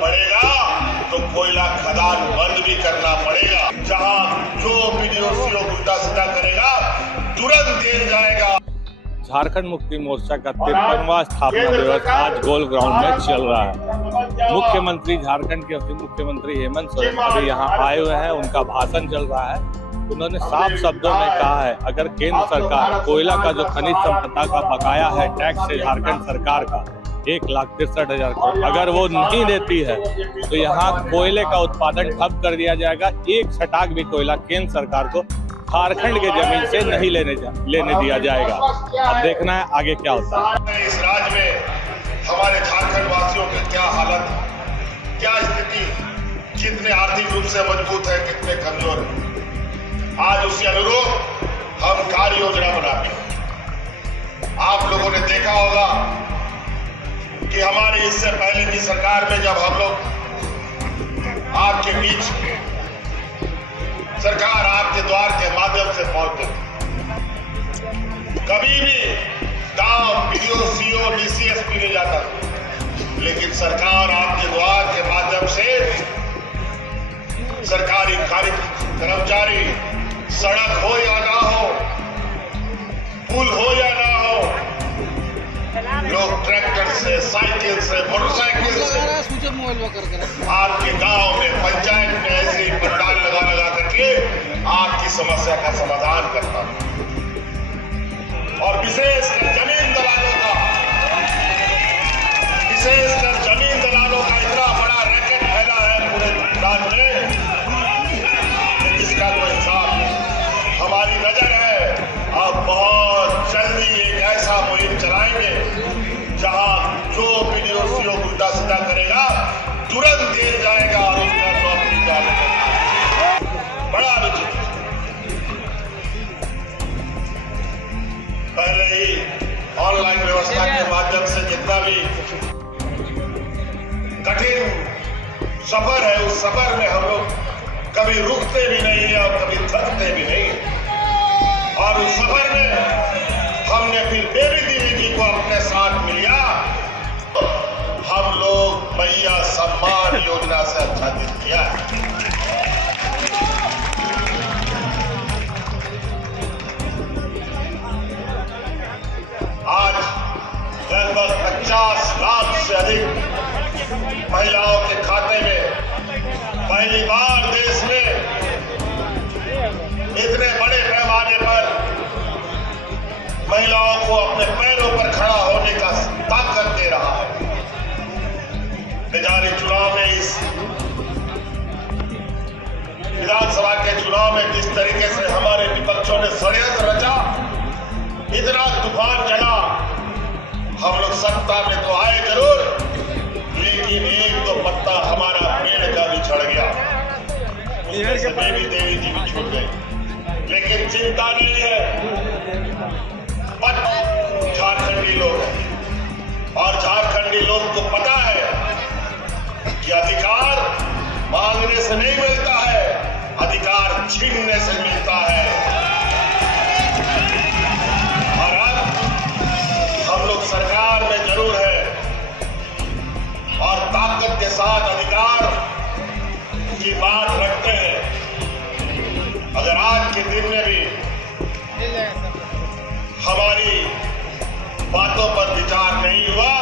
पड़ेगा तो कोयला खदान बंद भी करना पड़ेगा। जहां जो पीडीओ उल्टा सीधा करेगा तुरंत जेल जाएगा। झारखंड मुक्ति मोर्चा का 53वां स्थापना दिवस आज गोल ग्राउंड में चल रहा है। मुख्यमंत्री झारखंड के मुख्यमंत्री हेमंत सोरेन अभी यहाँ आए हुए हैं, उनका भाषण चल रहा है। उन्होंने साफ शब्दों में कहा है, अगर केंद्र सरकार कोयला का जो खनिज संपदा का बकाया है टैक्स से झारखंड सरकार का 1,63,000 करोड़, अगर वो नहीं देती है तो यहाँ कोयले का उत्पादन ठप कर दिया जाएगा। एक छटाक भी कोयला केंद्र सरकार को झारखंड के जमीन से नहीं लेने दिया जाएगा। अब देखना है आगे क्या होता है। इस राज्य में हमारे झारखंड वासियों की क्या हालत, क्या स्थिति, कितने आर्थिक रूप से मजबूत है, कितने कमजोर है। आज उसी अनुरूप हम कार्य योजना बनाते हैं। आप लोगों ने देखा होगा कि हमारे इससे पहले की सरकार में जब हम लोग आपके बीच सरकार आपके द्वार के माध्यम से पहुंचते, कभी भी गांव पीडीओ, सीओ, डीसीएसपी नहीं जाता, लेकिन सरकार आपके द्वार के माध्यम से सरकारी कर्मचारी, सड़क हो या ना हो, पुल हो या ना हो, लोग ट्रैक्टर से, साइकिल से, मोटरसाइकिल से आपके गांव में, पंचायत में ऐसे ही पंडाल लगा करके आपकी समस्या का समाधान करता है। और विशेषकर जमीन दलालों का इतना बड़ा रैकेट फैला है पूरे राज्य में, जिसका कोई हिसाब नहीं। हमारी नजर है अब बहुत जल्दी एक ऐसा मुहिम चलाएंगे जहां जो पीडीओ उल्टा सीधा करेगा तुरंत जेल जाएगा और उसका नौकरी जाएगा। बड़ा विचित्र, पहले ही ऑनलाइन व्यवस्था के माध्यम से जितना भी कठिन सफर है, उस सफर में हम लोग कभी रुकते भी नहीं है और कभी थकते भी नहीं। और उस सफर में हमने फिर बेबी देवी जी को अपने साथ मिला। हम लोग मैया सम्मान योजना से आच्छादित किया। आज लगभग 50 लाख से अधिक महिलाओं के खाते में पहली बार देश में इतने बड़े पैमाने पर महिलाओं को अपने पैरों पर खड़ा होने का ताकत दे रहा है। बिहारी चुनाव में, इस विधानसभा के चुनाव में किस तरीके से हमारे विपक्षों ने षड्यंत्र रचा, इतना तूफान चला। हम लोग सत्ता में तो आए जरूर, लेकिन एक तो पत्ता हमारा पेड़ का भी झड़ गया, उसमें से बेबी देवी जी भी छूट गई। लेकिन चिंता नहीं है, झारखंडी लोग हैं और झारखंडी लोग को पता है कि अधिकार मांगने से नहीं मिलता है, अधिकार छीनने से मिलता है। और अब हम लोग सरकार में जरूर है और ताकत के साथ अधिकार की बात रखते हैं। अगर आज के दिन में भी हमारी बातों पर विचार नहीं हुआ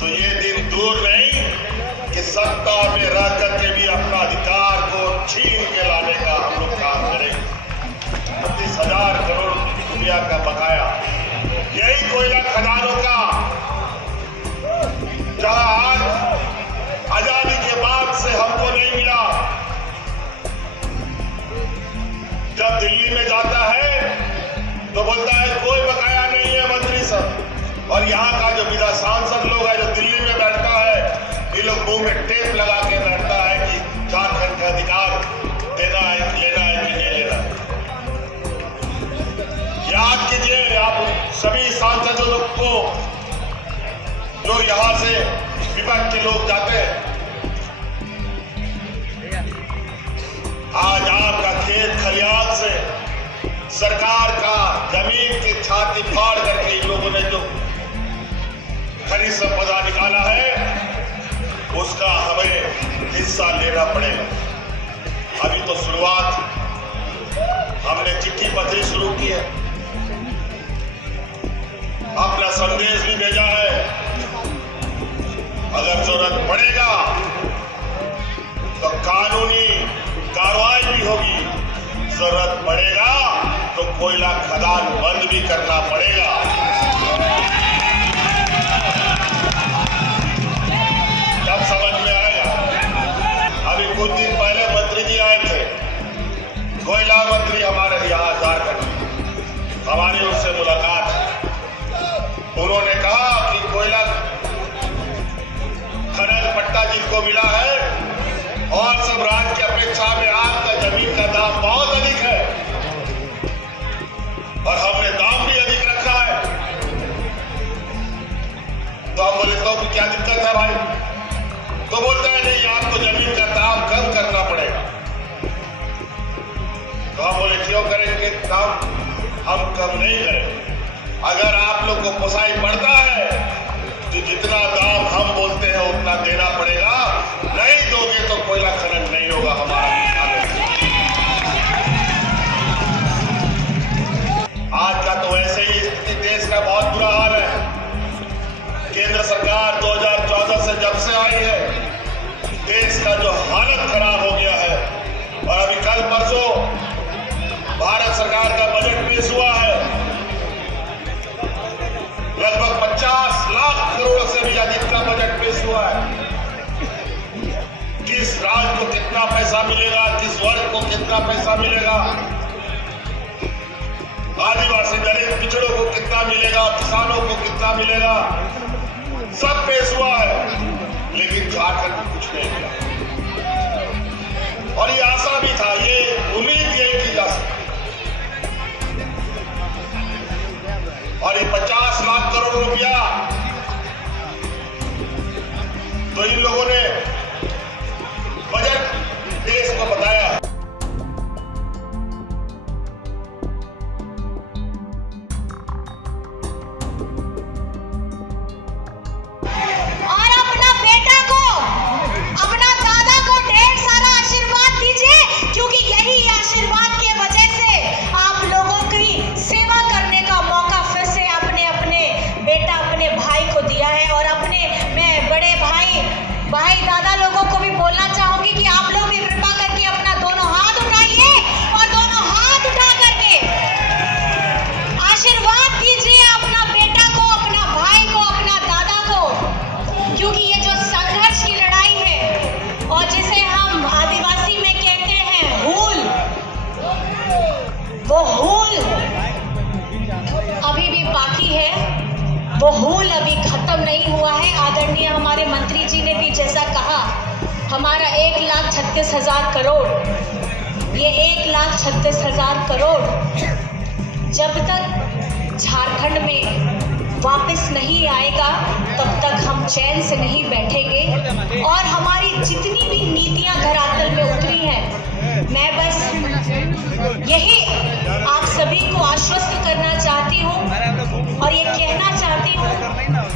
तो ये दिन दूर नहीं कि सत्ता में रह करके भी अपना अधिकार को छीन के लाने का हम लोग काम करेंगे। 35,000 करोड़ रुपया का बकाया, यही कोयला खदानों का, जहां आज आजादी के बाद से हमको नहीं मिला। जब दिल्ली में जाता है तो बोलता है कोई बकाया नहीं है मंत्री सब, और यहाँ का जो विधान सांसद लोग है जो दिल्ली में बैठता है, ये लोग मुंह में टेप लगा के बैठता है कि झारखंड का अधिकार देना है कि लेना है कि नहीं लेना है। याद कीजिए आप सभी सांसदों लोग को जो यहाँ से विपक्ष के लोग जाते हैं, आज आपका खेत खलियान से सरकार का जमीन की छाती फाड़ करके इन लोगों ने जो खनिज संपदा निकाला है, उसका देना पड़ेगा। अभी तो शुरुआत, हमने चिट्ठी पत्री शुरू की है, अपना संदेश भी भेजा है। अगर जरूरत पड़ेगा तो कानूनी कार्रवाई भी होगी, जरूरत पड़ेगा तो कोयला खदान बंद भी करना पड़ेगा। तब समझ में आएगा। अभी कुछ दिन पहले मंत्री जी आए थे, कोयला मंत्री हमारे यहाँ झारखंड, हमारी उनसे मुलाकात है। उन्होंने कहा कि कोयला खनन पट्टा जिनको मिला है और सब राज्य की अपेक्षा में आपका जमीन का दाम बहुत अधिक है और हमने दाम भी अधिक रखा है। तो हम बोले तो क्या दिक्कत है भाई? तो बोलते हैं नहीं, आपको जमीन का दाम कम करना पड़ेगा। तो हम बोले क्यों करेंगे दाम? हम कम नहीं करेंगे। अगर आप लोग को पोसाई पड़ता है तो जितना दाम हम बोलते हैं उतना देना पड़ेगा, नहीं दोगे तो कोयला खनन नहीं होगा हमारा। आज का तो वैसे ही स्थिति देश का बहुत बुरा हाल है। केंद्र सरकार 2014 से जब से आई है, देश का जो हालत खराब हो गया है। और अभी कल परसों भारत सरकार का बजट पेश हुआ है, लगभग 50 लाख करोड़ से भी अधिक का बजट पेश हुआ है। किस राज्य को कितना पैसा मिलेगा, किस वर्ग को कितना पैसा मिलेगा, आदिवासी दलित पिछड़ों को कितना मिलेगा, किसानों को कितना मिलेगा, सब पेश हुआ है। लेकिन झारखंड को कुछ नहीं मिला। और ये आशा भी था, ये उम्मीद यही की जा सकती। और ये 50 लाख करोड़ रुपया तो इन लोगों ने बजट देश को बताया। और अपना बेटा को, अपना दादा को ढेर सारा आशीर्वाद दीजिए, क्योंकि यही आशीर्वाद के वजह से आप लोगों की सेवा करने का मौका फिर से आपने अपने बेटा, अपने भाई को दिया है। और अपने मैं बड़े भाई दादा लोगों को भी बोलना चाहूंगी कि आप लोग भी कृपा करके अपना दोनों हाथ उठाइए और दोनों हाथ उठा करके आशीर्वाद दीजिए अपना बेटा को, अपना भाई को, अपना दादा को, क्योंकि ये जो संघर्ष की लड़ाई है और जिसे हम आदिवासी में कहते हैं हूल, वो हूल अभी भी बाकी है, वो हूल अभी खत्म नहीं हुआ है। आदरणीय हमारे मंत्री जी ने भी जैसा कहा, हमारा 1,36,000 करोड़, ये 1,36,000 करोड़ जब तक झारखंड में वापस नहीं आएगा तब तक हम चैन से नहीं बैठेंगे। और हमारी जितनी भी नीतियां धरातल में उतरी हैं, मैं बस यही आप सभी को आश्वस्त करना चाहती हूँ और ये कहना चाहती हूँ,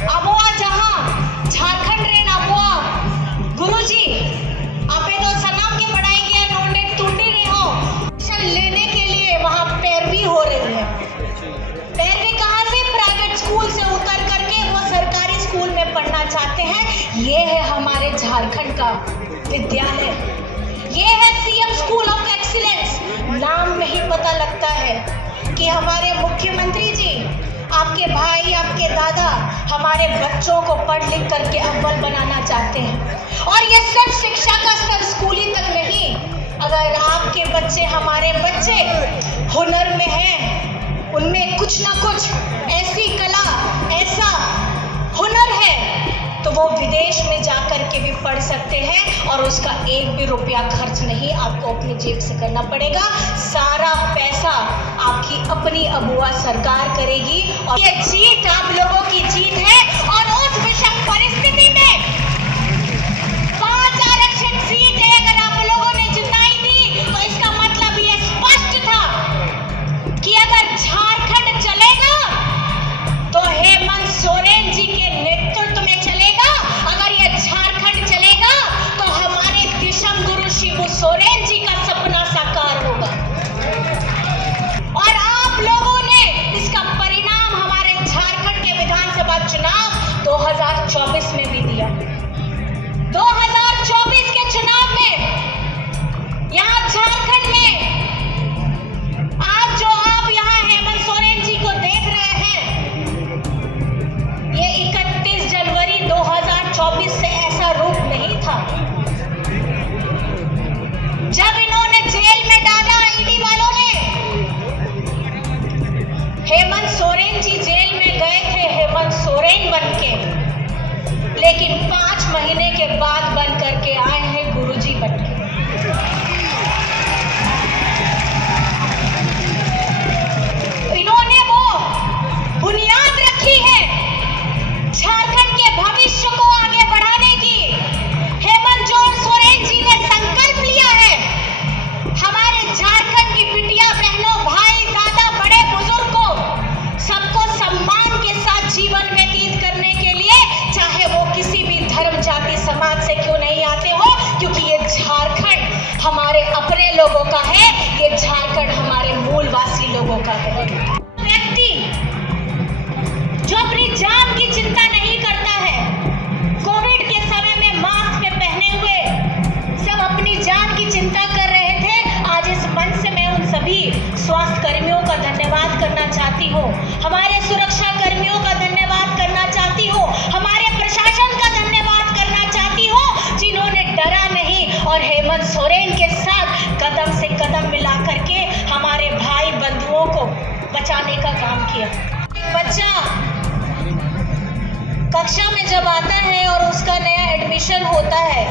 अबुआ जहाँ झारखंड रेन अबुआ गुरुजी आपे तो सनम की पढ़ाई किया, नोंडे टूटी रहे हो, लेने के लिए वहाँ पैरवी हो रही है। पैरवी कहाँ से? प्राइवेट स्कूल से उतर करके वो सरकारी स्कूल में पढ़ना चाहते हैं। ये है हमारे झारखंड का विद्यालय, ये है सीएम स्कूल ऑफ एक्सीलेंस। नाम में ही पता लगता है कि हमारे मुख्यमंत्री जी, आपके भाई, आपके दादा हमारे बच्चों को पढ़ लिख करके अव्वल बनाना चाहते हैं। और ये सिर्फ शिक्षा का स्तर स्कूली तक नहीं, अगर आपके बच्चे, हमारे बच्चे हुनर में हैं, उनमें कुछ ना कुछ ऐसी कला, ऐसा हुनर है, तो वो विदेश में जाकर के भी पढ़ सकते हैं और उसका एक भी रुपया खर्च नहीं आपको अपनी जेब से करना पड़ेगा। सारा पैसा आपकी अपनी अबुआ सरकार करेगी। और ये जीत आप लोगों की जीत है। और उस विषम परिस्थिति में 5 आरक्षण सीटें अगर आप लोगों ने जिताई थी तो इसका मतलब ये स्पष्ट था कि अगर झारखंड चलेगा तो हेमंत सोरेन जी के नेतृत्व में चलेगा। अगर ये झारखंड चलेगा तो हमारे दिशम गुरु 2024 में भी दिया। 2024 के चुनाव में यहाँ झारखंड में आज जो आप यहाँ हेमंत सोरेन जी को देख रहे हैं, ये 31 जनवरी 2024 से ऐसा रूप नहीं था। जब इन्होंने जेल में डाला ईडी वालों ने, हेमंत सोरेन जी जेल में गए थे हेमंत सोरेन बनके, लेकिन 5 महीने के बाद बन करके आए हैं गुरुजी बनके। इन्होंने वो बुनियाद रखी है झारखंड के भविष्य को आगे बढ़ाने की। हेमंत सोरेन जी ने संकल्प लिया है हमारे झारखंड की बिटिया बहनों, भाई, दादा, बड़े बुजुर्ग को सबको सम्मान के साथ जीवन व्यतीत करने के लिए, चाहे वो किसी भी धर्म, जाति, समाज से क्यों नहीं आते हो, क्योंकि ये झारखंड हमारे अपने लोगों का है, ये झारखंड हमारे मूलवासी लोगों का है। व्यक्ति जो अपनी जान की चिंता नहीं करता है, कोविड के समय में मास्क पे पहने हुए सब अपनी जान की चिंता कर रहे थे। आज इस मंच से मैं उन सभी स्वास्थ्य कर्मियों का धन्यवाद करना चाहती हूँ, हमारे सुरक्षा कर्मियों का धन्यवाद करना चाहती हूँ, हमारे प्रशासन का धन्यवाद करना चाहती हूँ, जिन्होंने डरा नहीं और हेमंत सोरेन के साथ कदम से कदम मिला करके हमारे भाई बंधुओं को बचाने का काम किया। बच्चा कक्षा में जब आता है और उसका नया एडमिशन होता है,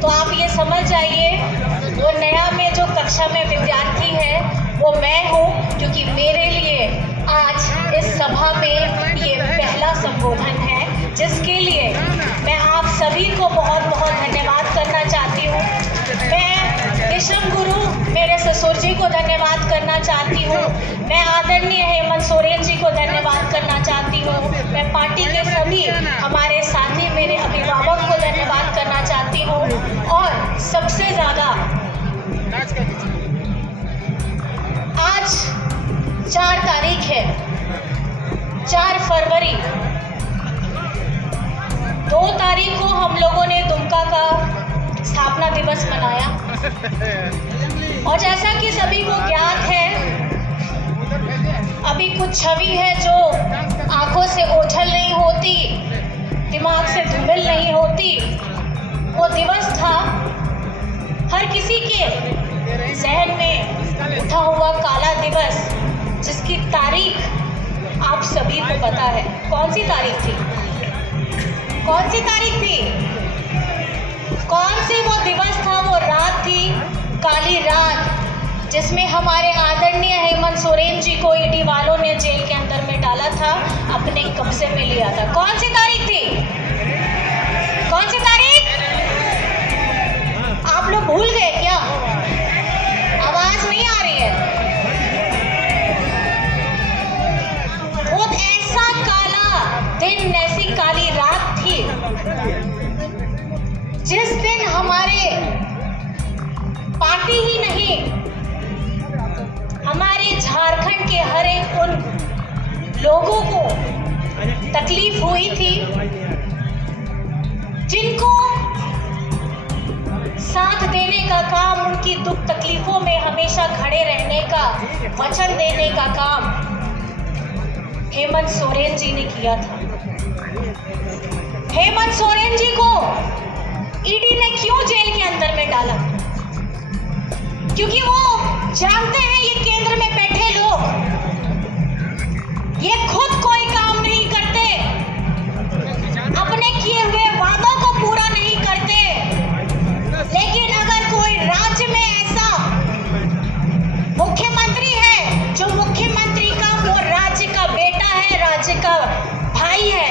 तो आप ये समझ जाइए वो नया में जो कक्षा में विद्यार्थी है वो मैं हूँ, क्योंकि मेरे लिए आज इस सभा में ये पहला संबोधन है, जिसके लिए मैं आप सभी को बहुत बहुत धन्यवाद करना चाहती हूँ। मैं विषम गुरु मेरे ससुर जी को धन्यवाद करना चाहती हूँ, मैं आदरणीय हेमंत सोरेन जी को धन्यवाद करना चाहती हूँ, मैं पार्टी के सभी हमारे साथी मेरे अभिभावक को धन्यवाद करना चाहती हूँ, और सबसे ज़्यादा आज 4 तारीख है, 4 फरवरी, 2 तारीख को हम लोगों ने दुमका का स्थापना दिवस मनाया, और जैसा कि सभी को ज्ञात है, अभी कुछ छवि है जो आंखों से ओझल नहीं होती, दिमाग से धुंधल नहीं होती। वो दिवस था हर किसी के जहन में उठा हुआ काला दिवस, जिसकी तारीख आप सभी को पता है। कौन सी तारीख थी? कौन सी तारीख थी? कौन सी वो दिवस था? वो रात थी, काली रात, जिसमें हमारे आदरणीय हेमंत सोरेन जी को ईडी वालों ने जेल के अंदर में डाला था, अपने कब्जे में लिया था। कौन सी तारीख थी? कौन सी तारीख? आप लोग भूल गए क्या? आवाज नहीं आ रही है। वो ऐसा काला दिन, ऐसी काली रात थी, जिस दिन हमारे पार्टी ही नहीं, हमारे झारखंड के हर एक उन लोगों को तकलीफ हुई थी, जिनको साथ देने का काम, उनकी दुख तकलीफों में हमेशा खड़े रहने का वचन देने का काम हेमंत सोरेन जी ने किया था। हेमंत सोरेन जी को ईडी ने क्यों जेल के अंदर में डाला? क्योंकि वो जानते हैं ये केंद्र में बैठे लोग, ये खुद कोई काम नहीं करते, अपने किए हुए वादों को पूरा नहीं करते, लेकिन अगर कोई राज्य में ऐसा मुख्यमंत्री है जो मुख्यमंत्री का वो राज्य का बेटा है, राज्य का भाई है,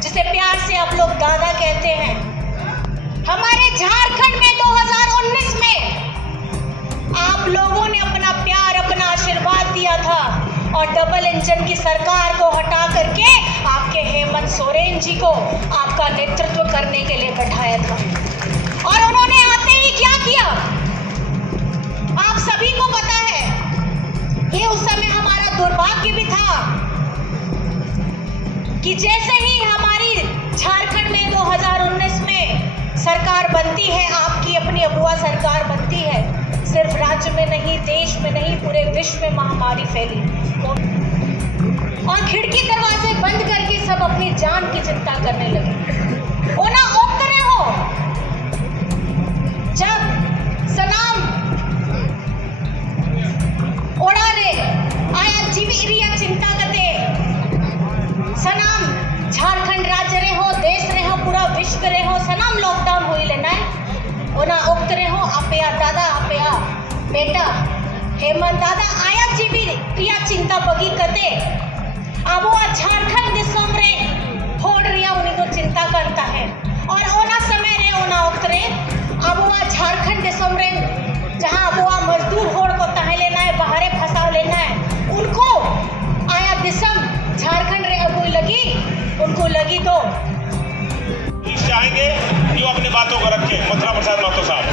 जिसे प्यार से आप लोग दादा कहते हैं, हमारे झारखंड में 2019 में आप लोगों ने अपना प्यार, अपना आशीर्वाद दिया था, और डबल इंजन की सरकार को हटा करके आपके हेमंत सोरेन जी को आपका नेतृत्व करने के लिए बैठाया था। और उन्होंने आते ही क्या किया आप सभी को पता है। ये उस समय हमारा दुर्भाग्य भी था कि जैसे ही हमारी झारखंड में 2019 में सरकार बनती है, आपकी अपनी अगुआ सरकार बनती है। सिर्फ राज्य में नहीं, देश में नहीं, पूरे विश्व में महामारी फैली और खिड़की दरवाजे बंद करके सब अपनी जान की चिंता करने लगे। ओना ओकरे हो जब सनाम ओड़ा रे आया जीवी रिया चिंता करते सनाम झारखंड राज्य रे हो, देश रे हो, पूरा विश्व रे हो, सनाम लॉकडाउन हुई लेना है। ओना ओकरे हो आपया दादा आपया बेटा हेमंत दादा आया जीवी रिया चिंता बगी करते अब वो झारखंड दिसों रे होड़ रिया उन्हीं को चिंता करता है और ओना समय रे ओना उतरे अब वो झारखंड दिसों रे जहाँ अब वो मजदूर होड़ को तहे लेना है, बाहरे फंसा लेना है, उनको आया दिसम झारखंड रे अब लगी, उनको लगी तो चाहेंगे जो अपने बातों को रखें। मथुरा प्रसाद महतो साहब।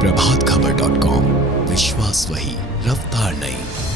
प्रभातखबर.com, विश्वास वही, रफ्तार नहीं।